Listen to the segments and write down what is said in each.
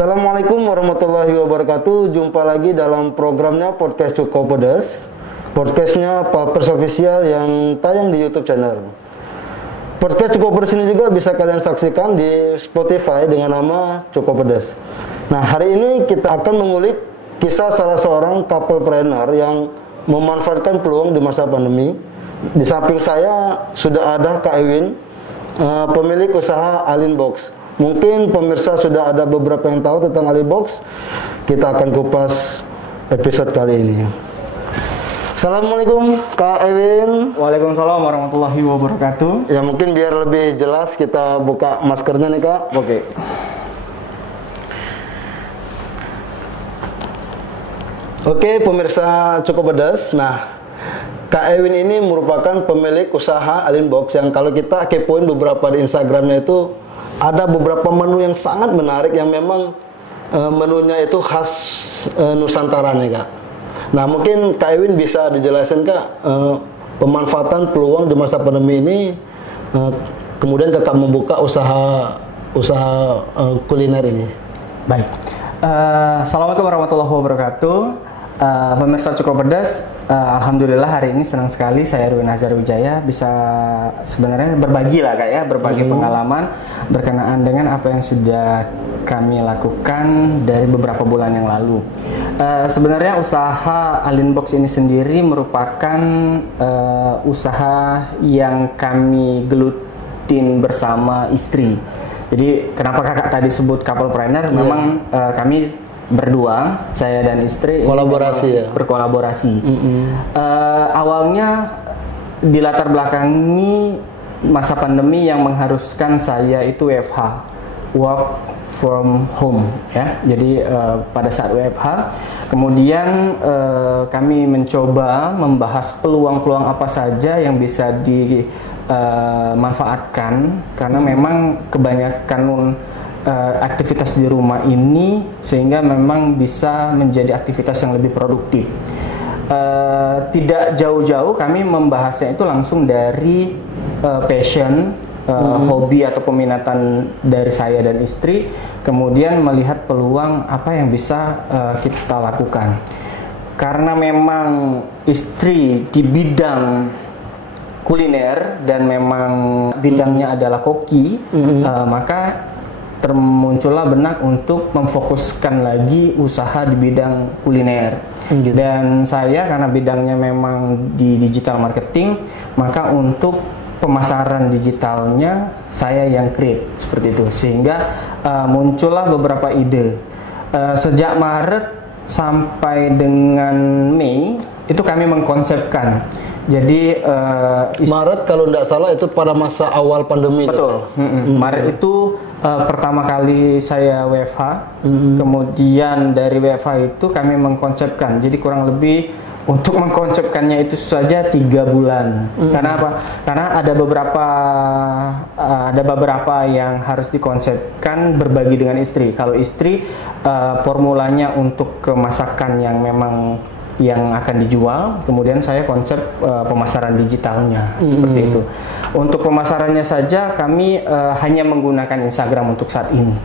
Assalamualaikum warahmatullahi wabarakatuh. Jumpa lagi dalam programnya Podcast Cukup Pedas. Podcastnya Palpers Official yang tayang di YouTube channel. Podcast Cukup Pedas ini juga bisa kalian saksikan di Spotify dengan nama Cukup Pedas. Nah, hari ini kita akan mengulik kisah salah seorang couplepreneur yang memanfaatkan peluang di masa pandemi. Di samping saya sudah ada Kak Ewin, pemilik usaha Alinbox. Mungkin pemirsa sudah ada beberapa yang tahu tentang Alinbox. Kita akan kupas episode kali ini. Assalamualaikum Kak Ewin. Waalaikumsalam warahmatullahi wabarakatuh. Ya, mungkin biar lebih jelas kita buka maskernya nih Kak. Oke. Oke, pemirsa Cukup Pedas. Nah, Kak Ewin ini merupakan pemilik usaha Alinbox yang kalau kita kepoin beberapa di Instagramnya itu ada beberapa menu yang sangat menarik yang memang menunya itu khas Nusantara nih Kak. Nah, mungkin Kak Ewin bisa dijelasin Kak pemanfaatan peluang di masa pandemi ini, kemudian Kakak membuka usaha kuliner ini. Baik. Assalamualaikum warahmatullahi wabarakatuh. Pemirsa Cukup Pedas, alhamdulillah hari ini senang sekali saya Erwin Azhar Wijaya bisa sebenarnya berbagi lah Kak ya, berbagi pengalaman berkenaan dengan apa yang sudah kami lakukan dari beberapa bulan yang lalu. Sebenarnya usaha Alinbox ini sendiri merupakan usaha yang kami gelutin bersama istri. Jadi kenapa kakak tadi sebut couplepreneur? Memang kami berdua, saya dan istri kolaborasi ya? Berkolaborasi. Awalnya di latar belakangi masa pandemi yang mengharuskan saya itu WFH, work from home ya. Jadi pada saat WFH kemudian kami mencoba membahas peluang-peluang apa saja yang bisa dimanfaatkan karena memang kebanyakan aktivitas di rumah ini sehingga memang bisa menjadi aktivitas yang lebih produktif. Tidak jauh-jauh kami membahasnya itu langsung dari passion, hobi atau peminatan dari saya dan istri, kemudian melihat peluang apa yang bisa kita lakukan. Karena memang istri di bidang kuliner dan memang bidangnya adalah koki, maka termuncullah benak untuk memfokuskan lagi usaha di bidang kuliner. Dan saya karena bidangnya memang di digital marketing, maka untuk pemasaran digitalnya saya yang create seperti itu, sehingga muncullah beberapa ide. Sejak Maret sampai dengan Mei itu kami mengkonsepkan. Jadi Maret kalau tidak salah itu pada masa awal pandemi. Betul. Maret itu pertama kali saya WFH, kemudian dari WFH itu kami mengkonsepkan. Jadi kurang lebih untuk mengkonsepkannya itu saja 3 bulan. Karena apa? Karena ada beberapa yang harus dikonsepkan berbagi dengan istri. Kalau istri formulanya untuk kemasakan yang memang yang akan dijual, kemudian saya konsep pemasaran digitalnya seperti itu. Untuk pemasarannya saja kami hanya menggunakan Instagram untuk saat ini.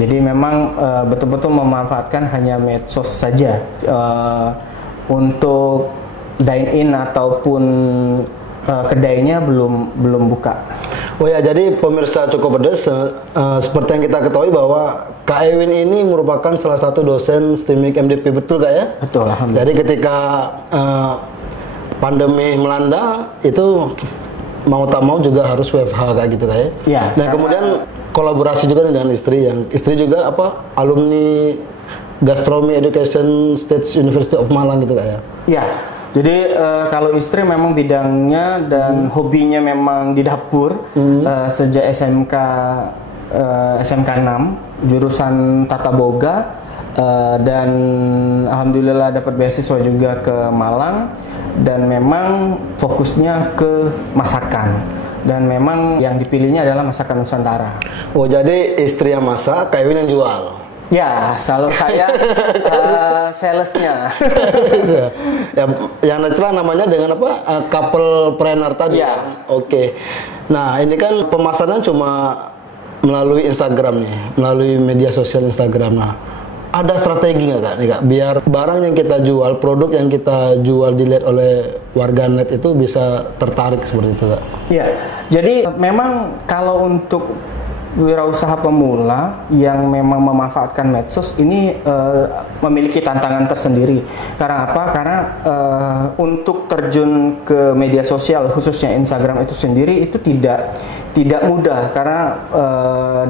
Jadi memang betul-betul memanfaatkan hanya medsos saja untuk dine in ataupun kedainya belum buka. Oh ya, jadi pemirsa Cukup Pedas, seperti yang kita ketahui bahwa Kak Ewin ini merupakan salah satu dosen STIMIK MDP, betul Kak ya? Betul, alhamdulillah. Jadi ketika pandemi melanda, itu mau tak mau juga harus WFH kayak gitu Kak ya? Ya. Dan kemudian kolaborasi juga dengan istri, yang istri juga alumni Gastronomy Education State University of Malang gitu Kak ya? Ya. Jadi kalau istri memang bidangnya dan hobinya memang di dapur sejak SMK 6 jurusan Tata Boga, dan alhamdulillah dapat beasiswa juga ke Malang, dan memang fokusnya ke masakan, dan memang yang dipilihnya adalah masakan Nusantara. Oh, jadi istri yang masak, Kak Ewin yang jual? Ya, kalau saya salesnya. Ya, yang netral namanya dengan apa? Couplepreneur tadi. Ya. Oke. Nah, ini kan pemasaran cuma melalui Instagram nih, melalui media sosial Instagram. Nah, ada strategi nggak Kak, nih Kak, biar barang yang kita jual, produk yang kita jual dilihat oleh warganet itu bisa tertarik seperti itu Kak? Iya, jadi memang kalau untuk wirausaha pemula yang memang memanfaatkan medsos ini memiliki tantangan tersendiri. Karena apa? Karena untuk terjun ke media sosial khususnya Instagram itu sendiri itu tidak mudah karena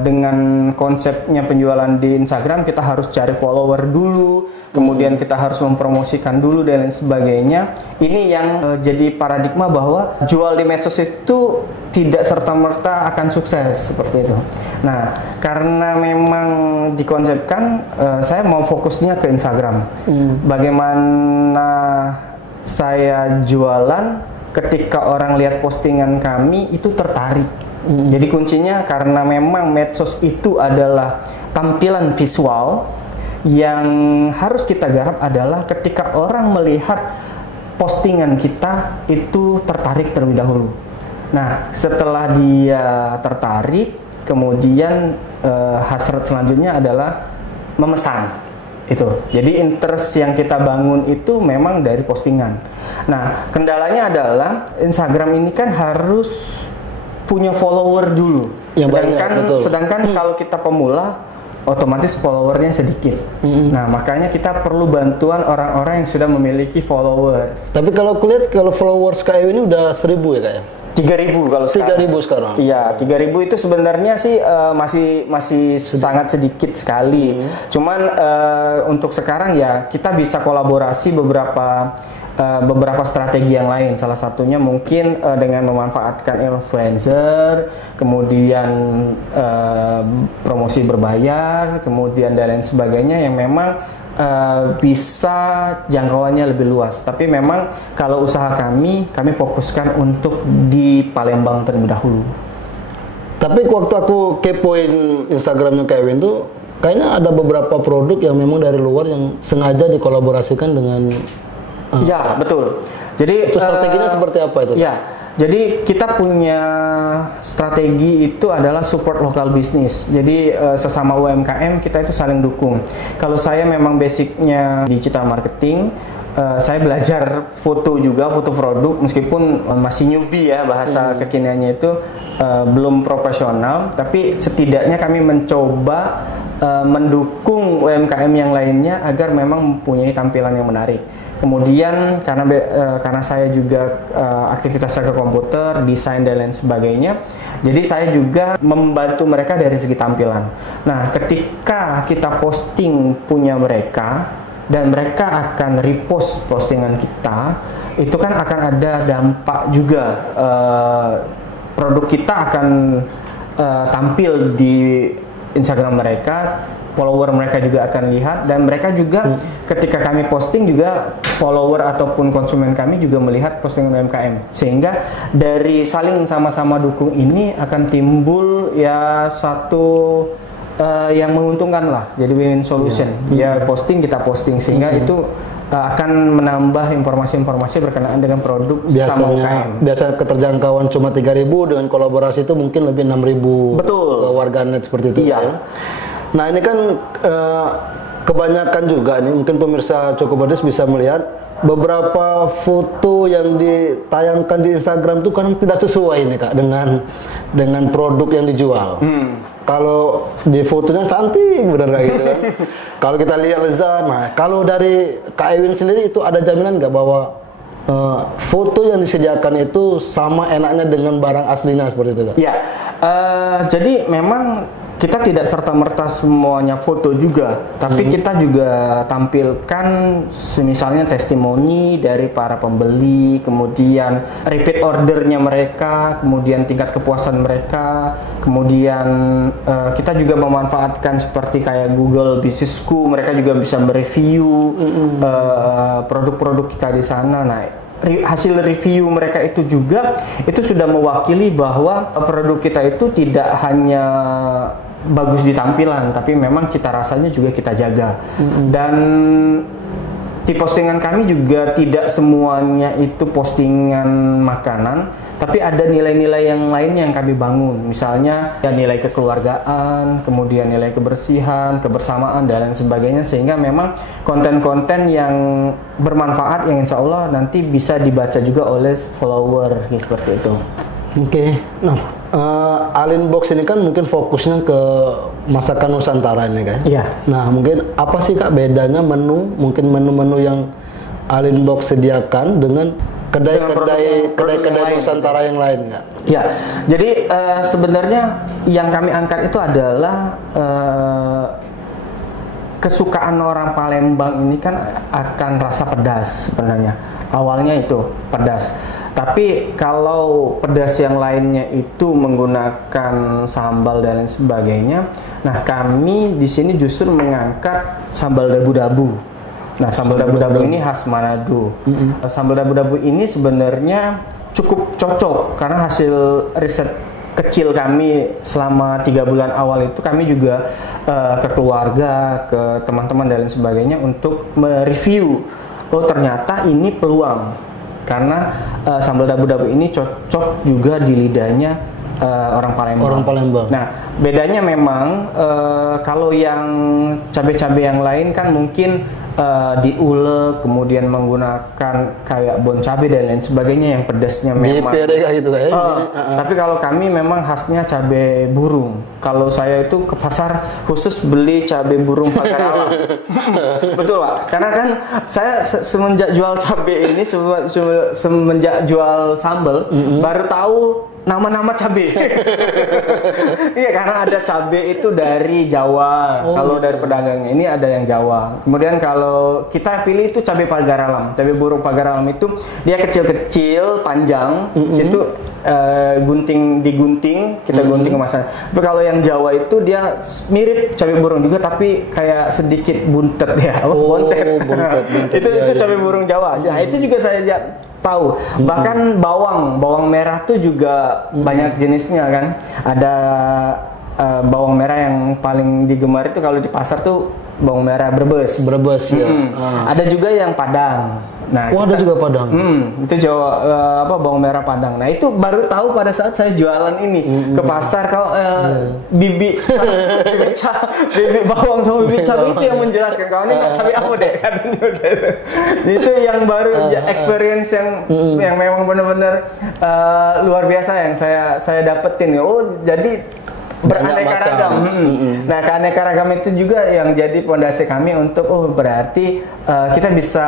dengan konsepnya penjualan di Instagram kita harus cari follower dulu, kemudian kita harus mempromosikan dulu dan lain sebagainya. Ini yang jadi paradigma bahwa jual di medsos itu tidak serta-merta akan sukses seperti itu. Nah, karena memang dikonsepkan saya mau fokusnya ke Instagram. Bagaimana saya jualan ketika orang lihat postingan kami itu tertarik. Jadi kuncinya karena memang medsos itu adalah tampilan visual yang harus kita garap adalah ketika orang melihat postingan kita itu tertarik terlebih dahulu. Nah, setelah dia tertarik, kemudian hasrat selanjutnya adalah memesan. Itu. Jadi interest yang kita bangun itu memang dari postingan. Nah, kendalanya adalah Instagram ini kan harus punya follower dulu. Sedangkan kalau kita pemula otomatis followernya sedikit. Nah, makanya kita perlu bantuan orang-orang yang sudah memiliki followers. Tapi kalau kulihat kalau followers KW ini udah 1000 ya Kak ya? 3.000 kalau sekarang. 3.000 sekarang. Iya, 3.000 itu sebenarnya sih masih sangat sedikit sekali. Cuman untuk sekarang ya kita bisa kolaborasi beberapa strategi yang lain. Salah satunya mungkin dengan memanfaatkan influencer, kemudian promosi berbayar, kemudian dan lain sebagainya yang memang bisa jangkauannya lebih luas. Tapi memang kalau usaha kami fokuskan untuk di Palembang terlebih dahulu. Tapi waktu aku kepoin Instagramnya Kevin tuh kayaknya ada beberapa produk yang memang dari luar yang sengaja dikolaborasikan dengan ya, betul. Jadi itu strateginya seperti apa itu? Ya, jadi kita punya strategi itu adalah support lokal bisnis. Jadi sesama UMKM kita itu saling dukung. Kalau saya memang basicnya digital marketing, saya belajar foto juga, foto produk meskipun masih newbie ya bahasa kekiniannya itu belum profesional. Tapi setidaknya kami mencoba mendukung UMKM yang lainnya agar memang mempunyai tampilan yang menarik. Kemudian karena saya juga aktivitasnya ke komputer, desain dan lain sebagainya, jadi saya juga membantu mereka dari segi tampilan. Nah, ketika kita posting punya mereka dan mereka akan repost postingan kita, itu kan akan ada dampak juga. Produk kita akan tampil di Instagram mereka, follower mereka juga akan lihat, dan mereka juga ketika kami posting juga follower ataupun konsumen kami juga melihat postingan UMKM, sehingga dari saling sama-sama dukung ini akan timbul ya satu yang menguntungkan lah, jadi win-win solution. Ya posting kita posting sehingga itu akan menambah informasi-informasi berkenaan dengan produk sama UMKM. Biasa keterjangkauan cuma 3.000, dengan kolaborasi itu mungkin lebih 6.000. Betul. Warganet seperti itu. Iya. Ya. Nah, ini kan kebanyakan juga nih mungkin pemirsa Cokopoders bisa melihat beberapa foto yang ditayangkan di Instagram itu kan tidak sesuai nih Kak dengan produk yang dijual. Kalau di fotonya cantik bener kayak gitu kan. Kalau kita lihat lezat. Nah, kalau dari Kak Ewin sendiri itu ada jaminan nggak bahwa foto yang disediakan itu sama enaknya dengan barang aslinya seperti itu Kak? Ya, jadi memang kita tidak serta-merta semuanya foto juga, tapi kita juga tampilkan misalnya testimoni dari para pembeli, kemudian repeat ordernya mereka, kemudian tingkat kepuasan mereka, kemudian kita juga memanfaatkan seperti kayak Google Business School, mereka juga bisa mereview produk-produk kita di sana. Nah, hasil review mereka itu juga itu sudah mewakili bahwa produk kita itu tidak hanya bagus di tampilan, tapi memang cita rasanya juga kita jaga. Dan di postingan kami juga tidak semuanya itu postingan makanan, tapi ada nilai-nilai yang lainnya yang kami bangun. Misalnya ya nilai kekeluargaan, kemudian nilai kebersihan, kebersamaan dan lain sebagainya, sehingga memang konten-konten yang bermanfaat yang insya Allah nanti bisa dibaca juga oleh follower seperti itu. Oke. Nah, Alin Box ini kan mungkin fokusnya ke masakan Nusantara ini kan. Iya. Nah, mungkin apa sih Kak bedanya mungkin menu-menu yang Alin Box sediakan dengan kedai-kedai Nusantara yang lain nggak? Ya, jadi sebenarnya yang kami angkat itu adalah kesukaan orang Palembang ini kan akan rasa pedas sebenarnya. Awalnya itu pedas. Tapi kalau pedas yang lainnya itu menggunakan sambal dan lain sebagainya, nah kami di sini justru mengangkat sambal dabu-dabu. Nah, sambal dabu-dabu ini khas Manado. Sambal dabu-dabu ini sebenarnya cukup cocok karena hasil riset kecil kami selama 3 bulan awal itu kami juga ke keluarga, ke teman-teman dan lain sebagainya untuk mereview. Oh, ternyata ini peluang karena sambal dabu-dabu ini cocok juga di lidahnya orang Palembang. Nah, bedanya memang kalau yang cabai-cabai yang lain kan mungkin diulek, kemudian menggunakan kayak bon cabai dan lain sebagainya yang pedasnya memang. Gitu, tapi kalau kami memang khasnya cabai burung. Kalau saya itu ke pasar khusus beli cabai burung pagar alam. Betul Pak, karena kan saya semenjak jual cabai ini, semenjak jual sambal, baru tahu nama-nama cabai. Iya, karena ada cabai itu dari Jawa. Kalau dari pedagangnya ini ada yang Jawa. Kemudian kalau kita pilih itu cabai pagar alam. Cabai burung pagar alam itu dia kecil-kecil, panjang. Situ digunting, kita gunting kemasan. Tapi kalau yang Jawa itu dia mirip cabai burung juga, tapi kayak sedikit buntet ya. Bontet. Itu cabai burung Jawa. Nah, itu juga saya tahu. Bahkan bawang merah tuh juga banyak jenisnya kan. Ada bawang merah yang paling digemar itu kalau di pasar tuh bawang merah Brebes ya. Ada juga yang Padang. Nah, ada juga Padang. Itu Jawa bawang merah Padang. Nah, itu baru tahu pada saat saya jualan ini ke pasar. Kalau bibi bawang sama bibi cabai itu yang menjelaskan, kalau ini cabai apa deh katanya. Itu yang baru experience yang memang benar-benar luar biasa yang saya dapetin. Oh, jadi beraneka ragam. Nah, keanekaragam itu juga yang jadi pondasi kami untuk berarti kita bisa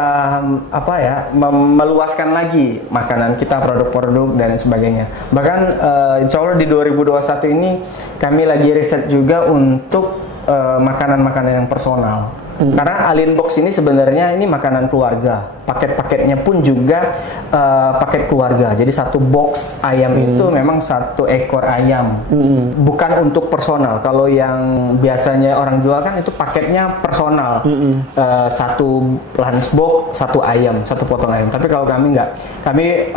meluaskan lagi makanan kita, produk-produk dan sebagainya. Bahkan insya Allah di 2021 ini kami lagi riset juga untuk makanan-makanan yang personal. Karena Alin Box ini sebenarnya ini makanan keluarga. Paket-paketnya pun juga paket keluarga. Jadi satu box ayam itu memang 1 ekor ayam. Bukan untuk personal. Kalau yang biasanya orang jual kan itu paketnya personal. 1 lunchbox, 1 ayam, 1 potong ayam. Tapi kalau kami enggak. Kami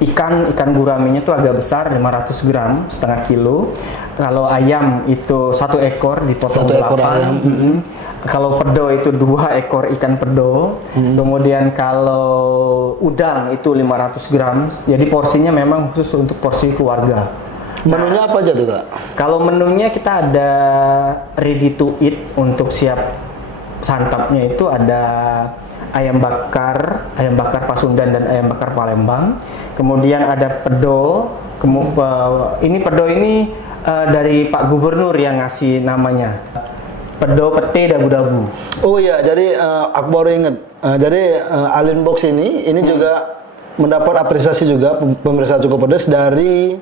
ikan guraminya itu agak besar, 500 gram, setengah kilo. Kalau ayam itu 1 ekor dipotong 8. Kalau pedo itu 2 ekor ikan pedo. Kemudian kalau udang itu 500 gram. Jadi porsinya memang khusus untuk porsi keluarga. Menunya apa aja tuh Kak? Kalau menunya kita ada ready to eat untuk siap santapnya itu ada ayam bakar Pasundan dan ayam bakar Palembang. Kemudian ada pedo. Pedo ini dari Pak Gubernur yang ngasih namanya. Pedo pete dabu-dabu. Oh iya, jadi aku baru ingat. Jadi Alin Box ini juga mendapat apresiasi juga pemirsa cukup pedas dari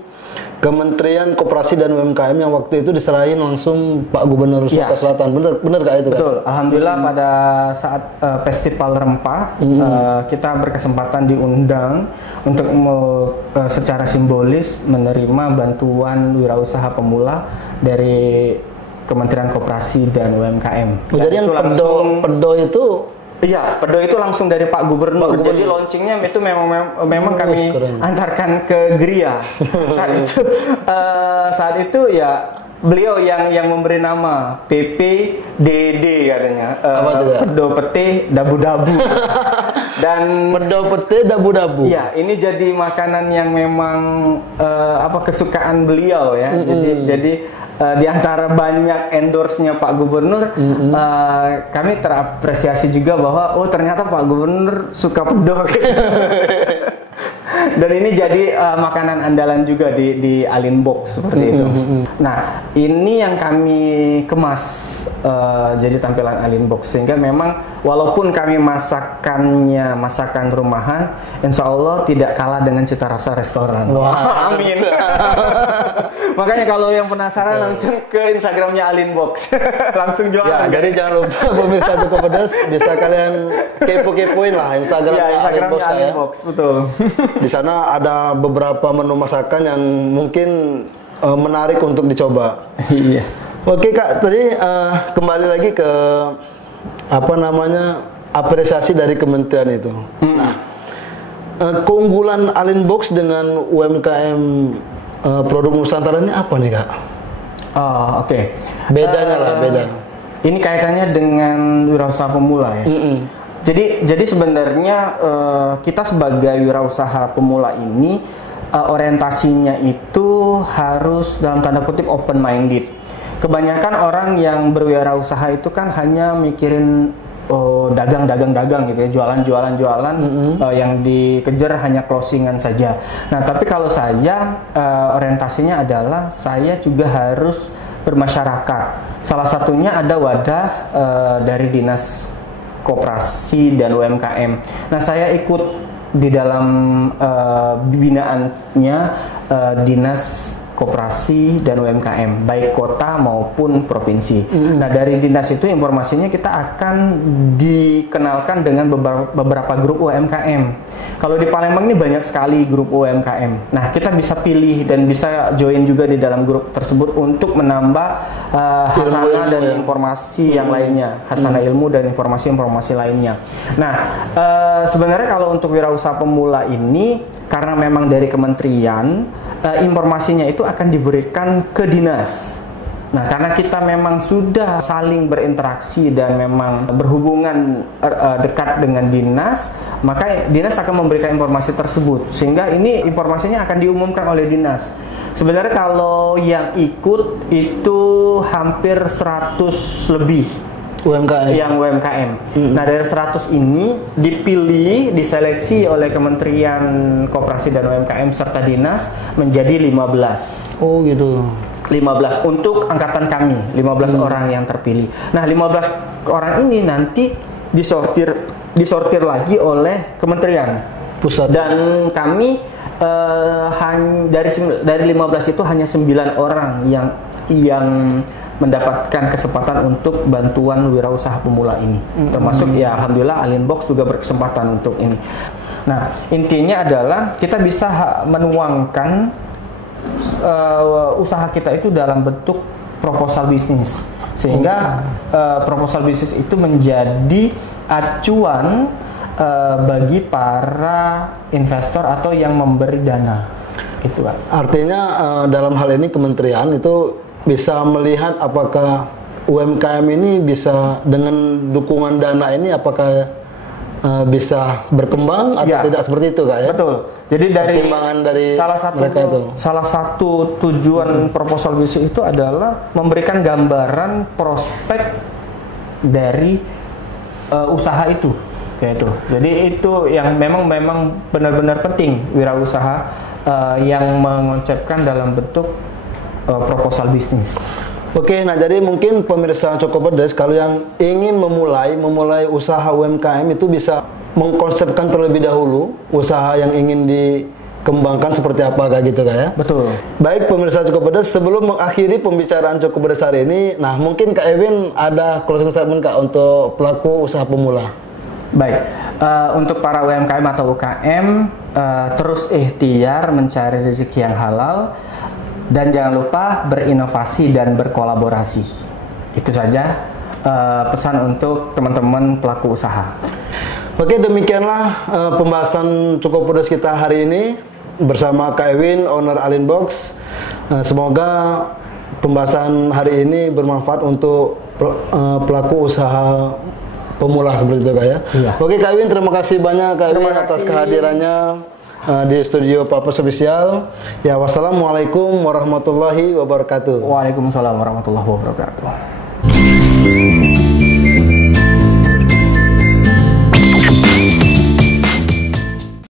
Kementerian Koperasi dan UMKM yang waktu itu diserahin langsung Pak Gubernur Sumatera Selatan. Bener gak itu? Betul. Kan? Alhamdulillah pada saat Festival Rempah kita berkesempatan diundang untuk secara simbolis menerima bantuan wirausaha pemula dari Kementerian Koperasi dan UMKM. Jadi yang pedo itu iya, pedo itu langsung dari Pak Gubernur. Jadi launchingnya itu memang kami antarkan ke Gria. Saat itu ya beliau yang memberi nama PPDD katanya. Pedo pete dabu-dabu. Dan Pedopete dabu-dabu. ya, ini jadi makanan yang memang kesukaan beliau ya. Jadi di antara banyak endorse-nya Pak Gubernur, kami terapresiasi juga bahwa ternyata Pak Gubernur suka pedok. Dan ini jadi makanan andalan juga di Alin Box seperti itu. Nah, ini yang kami kemas jadi tampilan Alin Box, sehingga memang walaupun kami masakan rumahan, insya Allah tidak kalah dengan cita rasa restoran. Wah. Amin. Makanya kalau yang penasaran langsung ke Instagramnya Alin Box, langsung jualan. Ya, jadi jangan lupa pemirsa Cukup Pedas bisa kalian kepo-kepoin lah Instagramnya Alin Box, Alin Box, betul. Di sana ada beberapa menu masakan yang mungkin menarik untuk dicoba. Iya. Oke Kak, tadi kembali lagi ke apresiasi dari kementerian itu. Nah, keunggulan Alin Box dengan UMKM produk Nusantara ini apa nih Kak? Oh, oke. Bedanya lah, beda. Ini kaitannya dengan wirausaha pemula ya. Jadi sebenarnya kita sebagai wirausaha pemula ini orientasinya itu harus dalam tanda kutip open minded. Kebanyakan orang yang berwirausaha itu kan hanya mikirin dagang gitu ya, jualan yang dikejar hanya closingan saja. Nah, tapi kalau saya orientasinya adalah saya juga harus bermasyarakat. Salah satunya ada wadah dari Dinas Koperasi dan UMKM. Nah, saya ikut di dalam binaannya Dinas Koperasi dan UMKM, baik kota maupun provinsi. Nah, dari dinas itu informasinya kita akan dikenalkan dengan beberapa grup UMKM. Kalau di Palembang ini banyak sekali grup UMKM. Nah, kita bisa pilih dan bisa join juga di dalam grup tersebut untuk menambah hasanah dan informasi yang lainnya, hasanah ilmu dan informasi lainnya. Nah, sebenarnya kalau untuk wirausaha pemula ini, karena memang dari kementerian, informasinya itu akan diberikan ke dinas. Nah, karena kita memang sudah saling berinteraksi dan memang berhubungan dekat dengan dinas, maka dinas akan memberikan informasi tersebut, sehingga ini informasinya akan diumumkan oleh dinas. Sebenarnya kalau yang ikut itu hampir 100 lebih UMKM. yang UMKM. Nah, dari 100 ini dipilih, diseleksi oleh Kementerian Koperasi dan UMKM serta dinas menjadi 15. Oh gitu. 15 untuk angkatan kami, 15 orang yang terpilih. Nah, 15 orang ini nanti disortir lagi oleh kementerian Pusat. dan kami dari 15 itu hanya 9 orang yang mendapatkan kesempatan untuk bantuan wirausaha pemula ini. Termasuk ya alhamdulillah Alin Box juga berkesempatan untuk ini. Nah, intinya adalah kita bisa menuangkan usaha kita itu dalam bentuk proposal bisnis, sehingga proposal bisnis itu menjadi acuan bagi para investor atau yang memberi dana. Itu Pak. Artinya dalam hal ini kementerian itu bisa melihat apakah UMKM ini bisa dengan dukungan dana ini apakah bisa berkembang atau Ya, tidak, seperti itu Kak ya? Betul. Jadi dari pertimbangan dari mereka itu. Salah satu tujuan proposal bisnis itu adalah memberikan gambaran prospek dari usaha itu, kayak itu. Jadi itu yang memang benar-benar penting wirausaha yang mengonsepkan dalam bentuk proposal bisnis. Oke, nah jadi mungkin pemirsa Cukup Pedas kalau yang ingin memulai usaha UMKM itu bisa mengkonsepkan terlebih dahulu usaha yang ingin dikembangkan seperti apa Kak gitu Kak ya. Betul. Baik pemirsa Cukup Pedas, sebelum mengakhiri pembicaraan Cukup Pedas hari ini, nah mungkin Kak Ewin ada closing statement Kak untuk pelaku usaha pemula. Baik, untuk para UMKM atau UKM terus ikhtiar mencari rezeki yang halal. Dan jangan lupa berinovasi dan berkolaborasi. Itu saja pesan untuk teman-teman pelaku usaha. Oke, demikianlah pembahasan Cukup Pedas kita hari ini bersama Kak Ewin, owner Alin Box. Semoga pembahasan hari ini bermanfaat untuk pelaku usaha pemula seperti itu Kak ya. Iya. Oke Kak Win, terima kasih banyak Kak Win atas kehadirannya di studio Papers Official. Ya, wassalamualaikum warahmatullahi wabarakatuh. Waalaikumsalam warahmatullahi wabarakatuh.